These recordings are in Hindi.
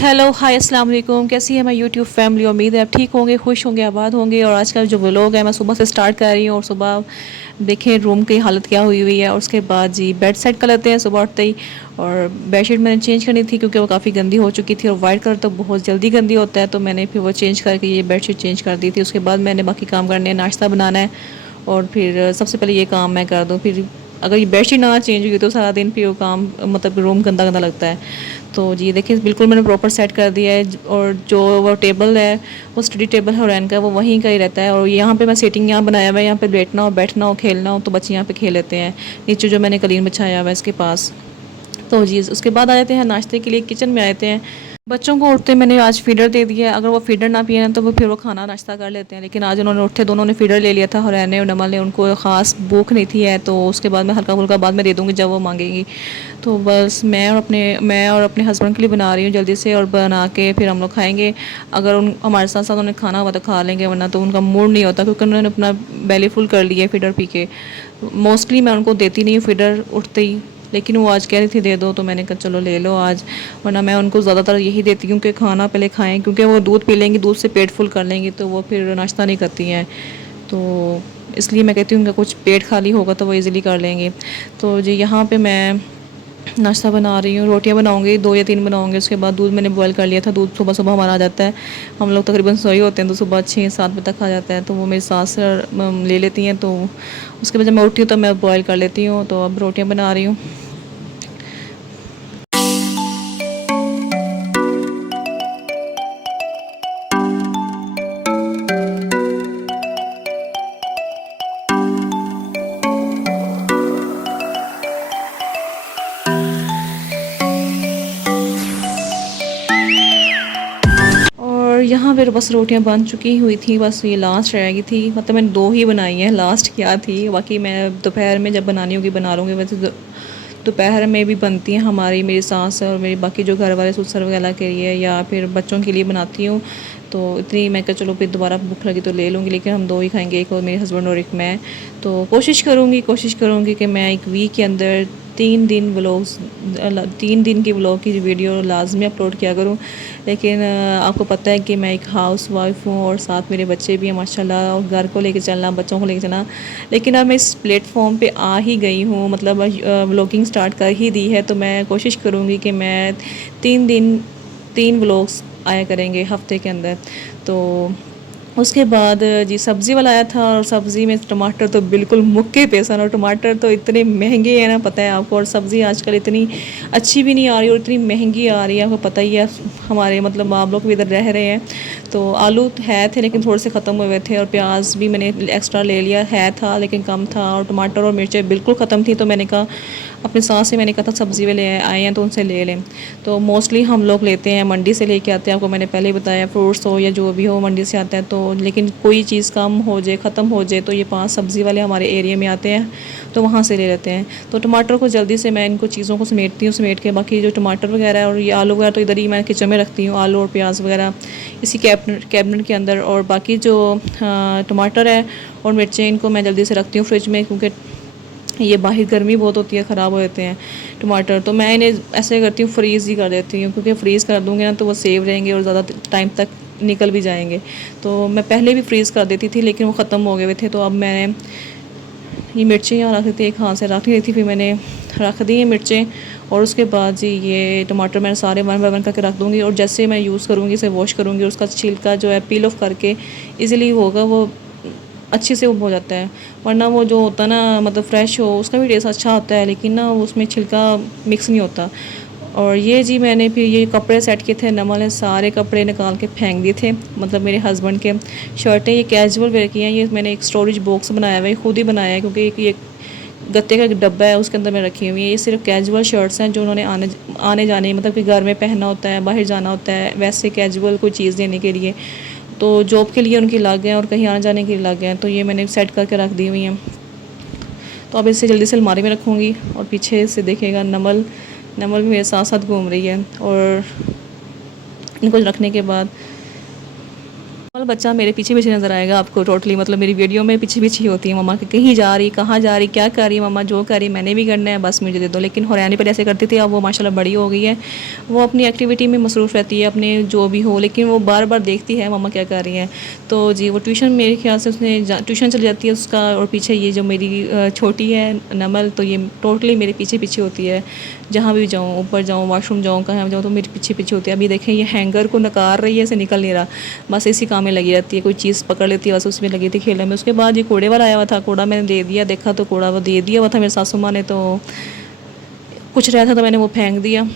हेलो हाय अस्सलाम वालेकुम। कैसी है मैं यूट्यूब फैमिली। उम्मीद है आप ठीक होंगे, खुश होंगे, आबाद होंगे। और आज का जो व्लॉग है मैं सुबह से स्टार्ट कर रही हूँ। और सुबह देखें रूम की हालत क्या हुई हुई है। और उसके बाद जी बेड सेट कर लेते हैं सुबह उठते ही। और बेडशीट मैंने चेंज करनी थी क्योंकि वो काफ़ी गंदी हो चुकी थी। और वाइट कलर तो बहुत जल्दी गंदी होता है, तो मैंने फिर वो चेंज करके ये बेडशीट चेंज कर दी थी। उसके बाद मैंने बाकी काम करने हैं, नाश्ता बनाना है। और फिर सबसे पहले ये काम मैं कर दूँ। फिर अगर ये बेडशीट ना चेंज हुई तो सारा दिन फिर वो काम मतलब रूम गंदा गंदा लगता है। तो जी देखिए बिल्कुल मैंने प्रॉपर सेट कर दिया है। और जो वो टेबल है वो स्टडी टेबल है रैन का, वो वहीं का ही रहता है। और यहाँ पे मैं सीटिंग यहाँ बनाया हुआ है, यहाँ पे लेटना हो, बैठना हो, खेलना हो तो बच्चे यहाँ पे खेल लेते हैं। नीचे जो मैंने कलीन बिछाया हुआ है इसके पास। तो जी उसके बाद आ जाते हैं नाश्ते के लिए, किचन में आते हैं। बच्चों को उठते मैंने आज फीडर दे दिया है। अगर वो फीडर ना पिए ना तो वो फिर वो खाना नाश्ता कर लेते हैं। लेकिन आज उन्होंने उठते दोनों ने फीडर ले लिया था, हुरैन और नमल ने। उनको ख़ास भूख नहीं थी है, तो उसके बाद मैं हल्का फुल्का बाद में दे दूँगी जब वो मांगेंगी। तो बस मैं और अपने हस्बैंड के लिए बना रही हूँ जल्दी से। और बना के फिर हम लोग खाएंगे। अगर उन हमारे साथ साथ उन्हें खाना हुआ तो खा लेंगे, वरना तो उनका मूड नहीं होता क्योंकि उन्होंने अपना बेली फुल कर लिया है फीडर पी के। मोस्टली मैं उनको देती नहीं हूँ फीडर उठते ही। लेकिन वो आज कह रही थी दे दो, तो मैंने कहा चलो ले लो आज। वरना मैं उनको ज़्यादातर यही देती हूँ कि खाना पहले खाएं, क्योंकि वो दूध पी लेंगी, दूध से पेट फुल कर लेंगी तो वो फिर नाश्ता नहीं करती हैं। तो इसलिए मैं कहती हूँ कि कुछ पेट खाली होगा तो वो इजीली कर लेंगे। तो जी यहाँ पे मैं नाश्ता बना रही हूँ, रोटियाँ बनाऊँगी, 2 या 3 बनाऊँगी। उसके बाद दूध मैंने बॉयल कर लिया था। दूध सुबह सुबह हमारा आ जाता है। हम लोग तकरीबन सोए होते हैं तो सुबह 6-7 बजे तक आ जाता है। तो वो मेरी सास ले लेती हैं। तो उसके बाद जब मैं उठती हूँ तो मैं बॉयल कर लेती हूँ। तो अब रोटियाँ बना रही हूँ। और यहाँ पर बस रोटियाँ बन चुकी हुई थी, बस ये लास्ट रह गई थी। मतलब मैंने 2 ही बनाई हैं, लास्ट क्या थी। बाकी मैं दोपहर में जब बनानी होगी बना लूँगी। वैसे दोपहर में भी बनती हैं हमारी, मेरी सास और मेरी बाकी जो घर वाले ससुर वगैरह के लिए या फिर बच्चों के लिए बनाती हूँ। तो इतनी मैं कहा चलो फिर दोबारा भूख लगी तो ले लूँगी। लेकिन हम 2 ही खाएंगे, एक और मेरे हस्बैंड और एक मैं। तो कोशिश करूँगी कि मैं एक वीक के अंदर 3 दिन की व्लॉग की वीडियो लाजमी अपलोड किया करूँ। लेकिन आपको पता है कि मैं एक हाउस वाइफ हूँ और साथ मेरे बच्चे भी हैं माशाल्लाह। और घर को लेके चलना, बच्चों को लेके चलना। लेकिन अब मैं इस प्लेटफॉर्म पे आ ही गई हूँ, मतलब व्लॉगिंग स्टार्ट कर ही दी है। तो मैं कोशिश करूँगी कि मैं 3 व्लॉग्स आया करेंगे हफ्ते के अंदर। तो उसके बाद जी सब्ज़ी वाला आया था। और सब्ज़ी में टमाटर तो बिल्कुल मुक्के पेसन। और टमाटर तो इतने महंगे हैं ना, पता है आपको। और सब्ज़ी आजकल इतनी अच्छी भी नहीं आ रही और इतनी महंगी आ रही है, आपको पता ही है। हमारे मतलब आप लोग भी इधर रह रहे हैं। तो आलू है थे लेकिन थोड़े से ख़त्म हुए थे। और प्याज भी मैंने एक्स्ट्रा ले लिया है था लेकिन कम था। और टमाटर और मिर्चें बिल्कुल ख़त्म थी। तो मैंने कहा अपनी सास से मैंने कहा था सब्ज़ी वाले आए हैं तो उनसे ले लें। तो मोस्टली हम लोग लेते हैं, मंडी से लेके आते हैं। आपको मैंने पहले ही बताया, फ्रूट्स हो या जो भी हो मंडी से आता है। तो लेकिन कोई चीज़ कम हो जाए, ख़त्म हो जाए, तो ये 5 सब्ज़ी वाले हमारे एरिया में आते हैं तो वहाँ से ले लेते हैं। तो टमाटर को जल्दी से मैं इनको चीज़ों को समेटती हूँ, समेट के बाकी जो टमाटर वगैरह और ये आलू वगैरह तो इधर ही मैं किचन में रखती हूँ। आलू और प्याज वगैरह इसी कैबिनेट के अंदर। और बाकी जो टमाटर है और मिर्चें, इनको मैं जल्दी से रखती हूँ फ्रिज में, क्योंकि ये बाहर गर्मी बहुत होती है, ख़राब हो जाते हैं टमाटर। तो मैं इन्हें ऐसे करती हूँ, फ्रीज़ ही कर देती हूँ, क्योंकि फ्रीज़ कर दूँगी ना तो वो सेव रहेंगे और ज़्यादा टाइम तक निकल भी जाएंगे। तो मैं पहले भी फ्रीज़ कर देती थी लेकिन वो ख़त्म हो गए हुए थे। तो अब मैंने ये मिर्चें यहाँ रख दी थी, एक हाथ से रख ली थी, फिर मैंने रख दी है मिर्चें। और उसके बाद जी ये टमाटर मैंने सारे 1 बाय 1 करके रख दूँगी। और जैसे मैं यूज़ करूँगी, इसे वॉश करूँगी, उसका छिलका जो है पील ऑफ करके ईज़िली होगा, वो अच्छे से हो जाता है। वरना वो जो होता है ना, मतलब फ़्रेश हो उसका भी टेस्ट अच्छा होता है, लेकिन ना उसमें छिलका मिक्स नहीं होता। और ये जी मैंने फिर ये कपड़े सेट किए थे, नमल ने सारे कपड़े निकाल के फेंक दिए थे। मतलब मेरे हस्बैंड के शर्टें, ये कैजुअल वेयर की हैं। ये मैंने एक स्टोरेज बॉक्स बनाया हुआ है, खुद ही बनाया है, क्योंकि ये गत्ते का डब्बा है उसके अंदर मैं रखी हुई है। ये सिर्फ कैजुअल शर्ट्स हैं जो उन्होंने आने जाने, मतलब कि घर में पहनना होता है, बाहर जाना होता है, वैसे कैजुअल कोई चीज़ देने के लिए। तो जॉब के लिए उनकी अलग हैं और कहीं आने जाने के लिए अलग हैं। तो ये मैंने सेट करके रख दी हुई हैं। तो अब इसे जल्दी से अलमारी में रखूँगी। और पीछे से देखेगा नमल, नमल भी मेरे साथ साथ घूम रही है। और इनको रखने के बाद और बच्चा मेरे पीछे पीछे नज़र आएगा आपको टोटली, मतलब मेरी वीडियो में पीछे पीछे ही होती है मम्मा के, कहीं जा रही, कहाँ जा रही, क्या कर रही है मम्मा, जो कर रही मैंने भी करना है, बस मुझे दे दो। लेकिन हुरैनी पर ऐसे करती थी, अब वो माशाल्लाह बड़ी हो गई है, वो अपनी एक्टिविटी में मसरूफ़ रहती है, अपने जो भी हो, लेकिन वो बार बार देखती है मम्मा क्या कर रही है। तो जी वो ट्यूशन मेरे ख्याल से उसने ट्यूशन चली जाती है उसका, और पीछे ये जो मेरी छोटी है नमल, तो ये टोटली मेरे पीछे पीछे होती है, जहाँ भी जाऊँ, ऊपर जाऊँ, वॉशरूम जाऊँ, कहाँ जाऊँ, तो मेरे पीछे पीछे होती है। अभी देखें ये हैंगर को नकार रही है, इसे निकल नहीं रहा, बस इसी काम में लगी रहती है, कोई चीज़ पकड़ लेती है बस उसमें लगी थी खेलने में। उसके बाद ये कूड़े वाला आया हुआ था, कूड़ा मैंने दे दिया, देखा तो कूड़ा वो दे दिया हुआ था मेरे सासू माँ ने, तो कुछ रहा था तो मैंने वो फेंक दिया,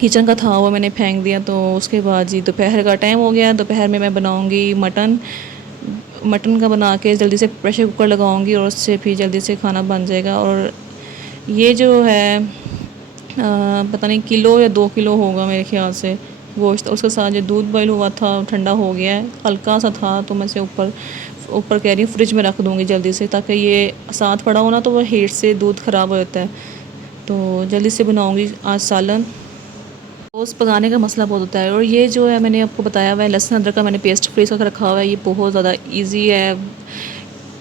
किचन का था वो मैंने फेंक दिया। तो उसके बाद जी दोपहर का टाइम हो गया, दोपहर में मैं बनाऊँगी मटन, मटन का बना के जल्दी से प्रेशर कुकर लगाऊंगी और उससे फिर जल्दी से खाना बन जाएगा। और ये जो है पता नहीं किलो या 2 किलो होगा मेरे ख्याल से गोश्त। उसके साथ जो दूध बॉयल हुआ था ठंडा हो गया है, हल्का सा था, तो मैं से ऊपर ऊपर कह रही हूँ फ्रिज में रख दूँगी जल्दी से, ताकि ये साथ पड़ा हो ना तो वो हीट से दूध ख़राब हो जाता है। तो जल्दी से बनाऊँगी आज सालन। रोज़ पकाने का मसला बहुत होता है। और ये जो है मैंने आपको बताया हुआ है लहसुन अदरक का मैंने पेस्ट फ्रीज करके रखा हुआ है, ये बहुत ज़्यादा इजी है,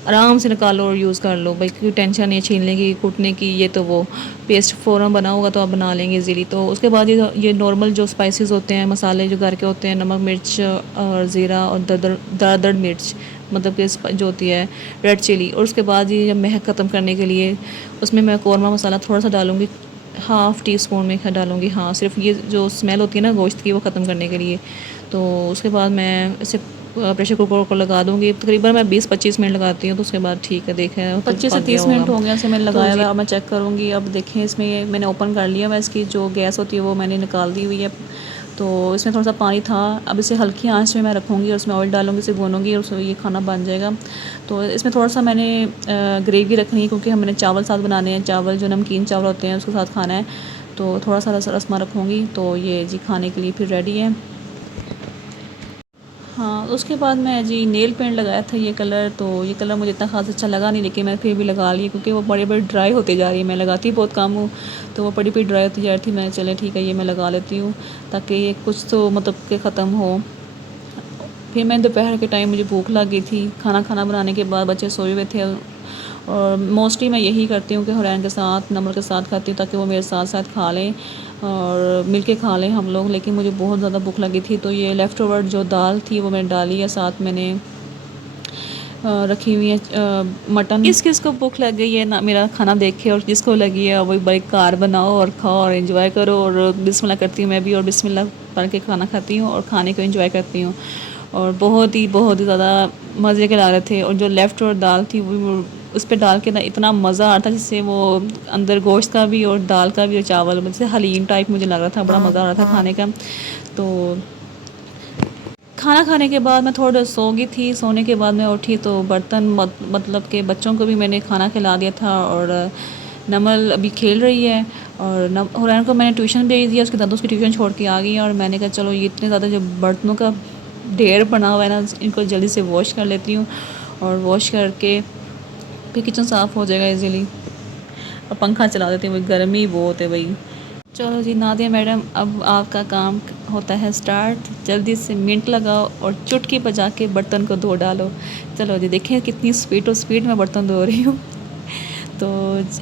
आराम से निकालो और यूज़ कर लो भाई, कोई टेंशन नहीं है छीलने की कूटने की, ये तो वो पेस्ट फ़ौरन बना होगा तो आप बना लेंगे इजीली। तो उसके बाद ये नॉर्मल जो स्पाइसेस होते हैं, मसाले जो घर के होते हैं, नमक मिर्च और ज़ीरा और दरदर मिर्च, मतलब कि जो होती है रेड चिली। और उसके बाद ये जब महक ख़त्म करने के लिए उसमें मैं कौरमा मसाला थोड़ा सा डालूँगी, हाफ़ टी स्पून में डालूँगी, हाँ सिर्फ ये जो स्मेल होती है ना गोश्त की वो ख़त्म करने के लिए। तो उसके बाद मैं इसे प्रेशर कुकर को लगा दूँगी, तकरीबन मैं 20-25 मिनट लगाती हूँ। तो उसके बाद ठीक है, देखें 25 से 30 मिनट हो गया इसे मैंने लगाया हुआ। अब मैं चेक करूँगी, अब देखें इसमें मैंने ओपन कर लिया हुआ, इसकी जो गैस होती है वो मैंने निकाल दी हुई है। तो इसमें थोड़ा सा पानी था, अब इसे हल्की आंच में मैं रखूँगी और उसमें ऑयल डालूँगी, इसे भूनूँगी और उसमें ये खाना बन जाएगा। तो इसमें थोड़ा सा मैंने ग्रेवी रखनी है, क्योंकि हमने चावल साथ बनाने हैं, चावल जो नमकीन चावल होते हैं उसके साथ खाना है, तो थोड़ा सा रसमा रखूँगी। तो ये जी खाने के लिए फिर रेडी है। हाँ उसके बाद मैं जी नेल पेंट लगाया था ये कलर, तो ये कलर मुझे इतना ख़ास अच्छा लगा नहीं, लेकिन मैं फिर भी लगा ली, क्योंकि वो बड़ी बड़ी ड्राई होती जा रही है, मैं लगाती बहुत कम हूँ, तो वो बड़ी बड़ी ड्राई होती जा रही थी। मैं चले ठीक है ये मैं लगा लेती हूँ, ताकि ये कुछ तो मतलब के ख़त्म हो। फिर मैं दोपहर के टाइम मुझे भूख लग गई थी, खाना खाना बनाने के बाद बच्चे सोए हुए थे, और मोस्टली मैं यही करती हूँ कि हुरैन के साथ नमर के साथ खाती हूँ, ताकि वो मेरे साथ साथ खा लें और मिल के खा लें हम लोग। लेकिन मुझे बहुत ज़्यादा भूख लगी थी, तो ये लेफ़्ट ओवर जो दाल थी वो मैंने डाली है, साथ मैंने रखी हुई है मटन। किस किस को भूख लग गई है ना मेरा खाना देखे, और जिसको लगी है वही बड़ी कार बनाओ और खाओ और एंजॉय करो। और बिस्मिल्लाह करती हूँ मैं भी, और बिस्मिल्लाह पढ़ के खाना खाती हूँ और खाने को एंजॉय करती हूँ। और बहुत ही ज़्यादा मज़े के लग रहे थे। और जो लेफ़्ट ओवर दाल थी वो उस पर डाल के ना इतना मज़ा आ रहा था, जिससे वो अंदर गोश्त का भी और दाल का भी और चावल, जैसे हलीम टाइप मुझे लग रहा था, बड़ा मज़ा आ रहा था खाने का। तो खाना खाने के बाद मैं थोड़ा देर सो गई थी, सोने के बाद मैं उठी तो बर्तन मतलब कि बच्चों को भी मैंने खाना खिला दिया था, और नमल अभी खेल रही है, और हुरैन को मैंने ट्यूशन भेज दिया, उसके दादू उसकी ट्यूशन छोड़ के आ गई। और मैंने कहा चलो ये इतने ज़्यादा जो बर्तनों का ढेर बना हुआ है ना, इनको जल्दी से वॉश कर लेती हूँ, और वॉश करके फिर किचन साफ़ हो जाएगा इजीली। और पंखा चला देती हूँ, गर्मी बहुत है भाई। चलो जी नादिया मैडम, अब आपका काम होता है स्टार्ट, जल्दी से मिनट लगाओ और चुटकी बजा के बर्तन को धो डालो। चलो जी देखें कितनी स्पीड में बर्तन धो रही हूँ। तो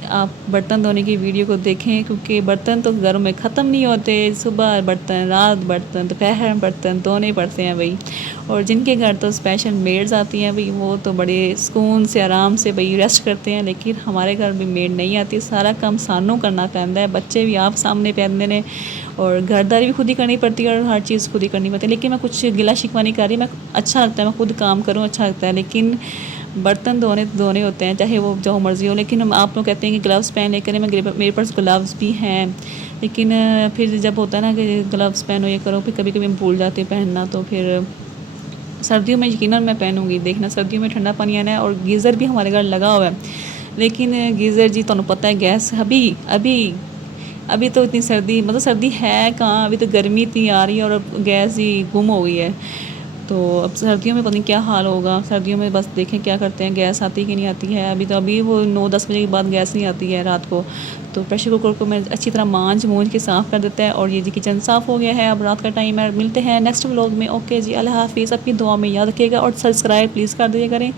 आप बर्तन धोने की वीडियो को देखें, क्योंकि बर्तन तो घरों में ख़त्म नहीं होते, सुबह बर्तन, रात बर्तन, दोपहर बर्तन धोने पड़ते हैं भाई। और जिनके घर तो स्पेशल मेड्स आती हैं भाई, वो तो बड़े सुकून से आराम से भाई रेस्ट करते हैं। लेकिन हमारे घर भी मेड नहीं आती, सारा काम सानू करना पैंदा है, बच्चे भी आप सामने पैंदे ने, और घरदारी भी खुद ही करनी पड़ती है, और हर चीज़ खुद ही करनी पड़ती है। लेकिन मैं कुछ गिला शिकवा नहीं कर रही, मैं अच्छा लगता है मैं खुद काम करूँ, अच्छा लगता है। लेकिन बर्तन धोने होते हैं, चाहे वो जो मर्ज़ी हो। लेकिन हम आप लोग कहते हैं कि ग्लव्स पहन लेकर, मेरे पास ग्लव्स भी हैं, लेकिन फिर जब होता है ना कि ग्लव्स पहनो ये करो, फिर कभी कभी हम भूल जाते हैं पहनना। तो फिर सर्दियों में यकीनन मैं पहनूँगी, देखना सर्दियों में ठंडा पानी आना है। और गीज़र भी हमारे घर लगा हुआ है, लेकिन गीज़र जी तुम्हें पता है गैस अभी अभी अभी तो इतनी सर्दी है कहाँ, अभी तो गर्मी इतनी आ रही है और अब गैस ही गुम हो गई है। तो अब सर्दियों में पता नहीं क्या हाल होगा। सर्दियों में बस देखें क्या करते हैं, गैस आती कि नहीं आती है। अभी वो 9-10 बजे के बाद गैस नहीं आती है रात को। तो प्रेशर कुकर को मैं अच्छी तरह मूंज के साफ़ कर देता है। और ये जी किचन साफ़ हो गया है। अब रात का टाइम है, मिलते हैं नेक्स्ट व्लॉग में। ओके जी, अल्लाह हाफिज़। अपनी दुआ में याद रखिएगा और सब्सक्राइब प्लीज़ कर दिया करें।